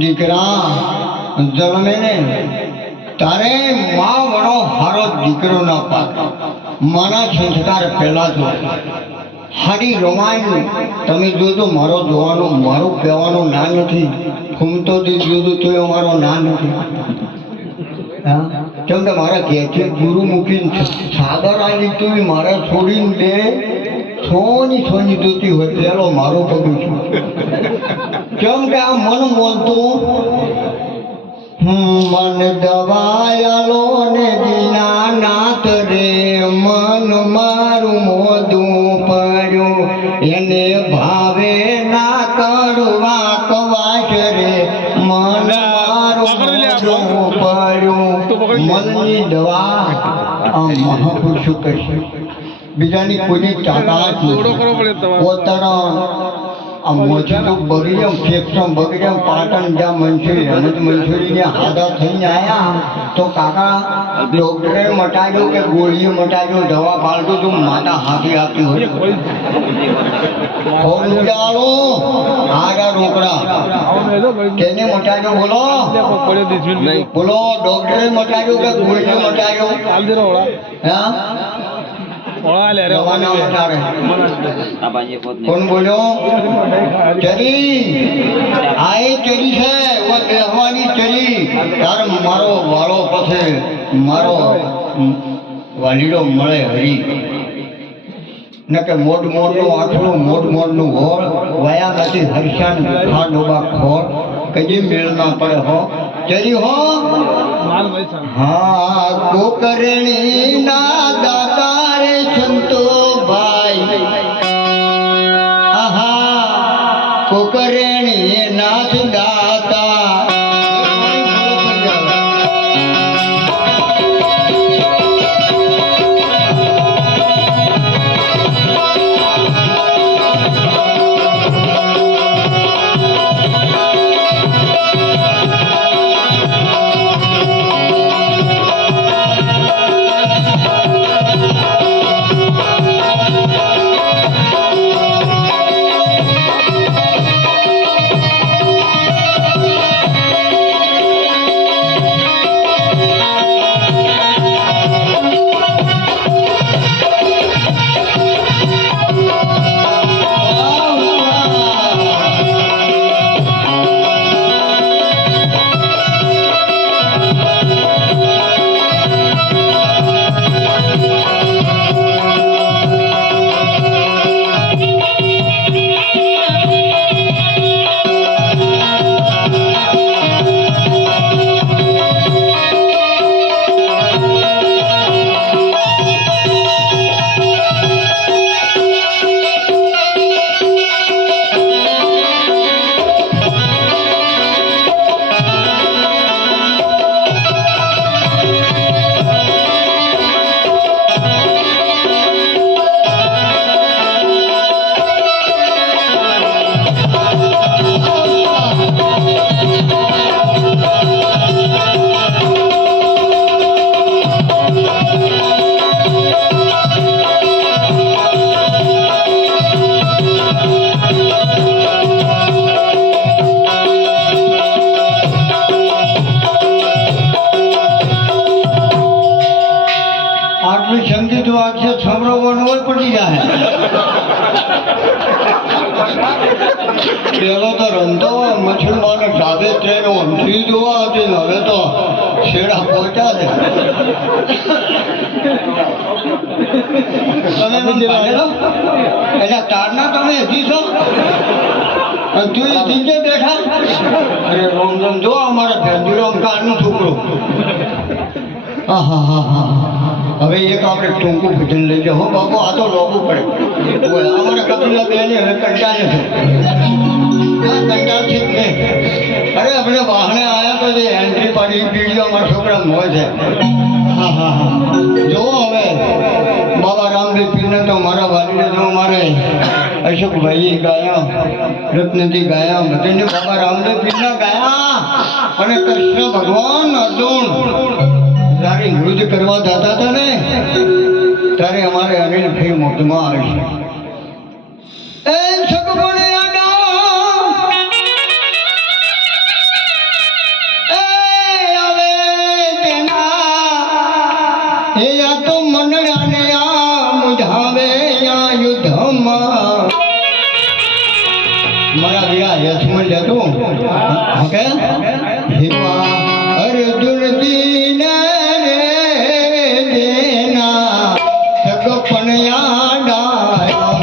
દીકરા જન્મે ને તારે માં વડો હારો દીકરો ના પાક મારા સંસ્કાર પહેલા જો હારી રમાય તમે જોજો મારો જોવાનું મારું કહેવાનું ના નથી ઘૂમતો જોજો તો અમારો ના નથી કેમ કે મારા ઘેરથી ગુરુ મૂકીને સાદર આવી તો મારે છોડીને બે સોની જોતી હોય પેલો મારો પગું છું કેમ કે આ મન બોલતું મન દવાયાલો ને દીનાનાથ રે મન મારું મોદું પડ્યું એને ભાવે ના કડવા કવાશ રે મન મારું મોદું પડ્યું મનની દવા આ મહાપુરુષો કહેશે બીજાની કોઈની તાકાત પોતાના આ મોજી તો બગડી જાવ ફેફસા બગડી જાવ પાટણ જ્યાં મંચુરી રમત મંચુરીને હાદા થઈને આવ્યા તો કાકા ડોક્ટરે મટાડ્યું કે ગોળીએ મટાડ્યું દવા પાડતું તું માતા હાથી આપી હોય આગા રોકડા તેને મટાડ્યો બોલો બોલો ડોક્ટરે મટાડ્યું કે ગોળીએ મટાડ્યું હા કોણ બોલ્યો ચરી આ ચરી છે કહેવાની ચરી તાર મારો વાળો પછી મારો વાલીડો મળે હરી ન કે મોડ મોડનું આઠલું મોડ મોડનું હોળ વયા નથી હર્ષાન ખા ડોબા ખોળ કઈ મેળ ના પડે હો ચરી હો હા કોકરણી ના દાતા રે સંતો ભાઈ આહા કોકરણી નાથ દાતા પેલો તો રમતો મચ્છરમાનો જાદે ટ્રેન ઊંધી જોવા હતી ને હવે તો શેડા પહોંચ્યા છે એટલે તારના તમે હજી છો તું જીજે બેઠા અરે રોમ રોમ જો અમારા ભેંદુરામ કારનું છોકરો હા હા હા હા હવે એક આપણે ટૂંકું ભજન લઈ જાઓ બાપુ આ તો રોકવું પડે અમારા કપિલા બેને હવે કંટાળે છે કંટાળ છે જ નહીં અરે આપણે વાહને આવ્યા તો જે એન્ટ્રી પાડી પીડીઓ અમારા છોકરા મોય છે હા હા હા જુઓ હવે બાબા રામદેવ રામદેવ પીરને તો મારા વાલીને જો મારે અશોકભાઈએ ગાયા, રત્નજી ગાયા, બધાને બાબા રામદેવ પીરના ગાયા. અને કૃષ્ણ ભગવાન અર્જુન જ્યારે યુદ્ધ કરવા જતા હતા ને ત્યારે અમારે અનિલ ભાઈ મોતમાં આવી એ સગપણે મારા વીરા યશમલ જતું ઓકે અર્જુન દીને રે દેના સગપણયા ડાયા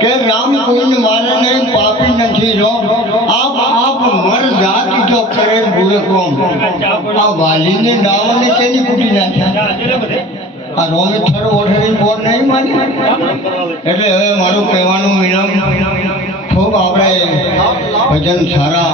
કે રામ કોઈને મારે નહીં, પાપી નથી જો આપ મર જાતિ તો કરે બુરે કોમ આ વાલીને ડાવાને કેની કૂટી નાખ્યા આ રોમે થર ઓઢેલી બોર નહીં માની એટલે હવે મારું કહેવાનું વિનમ ખૂબ આપણે ભજન સારા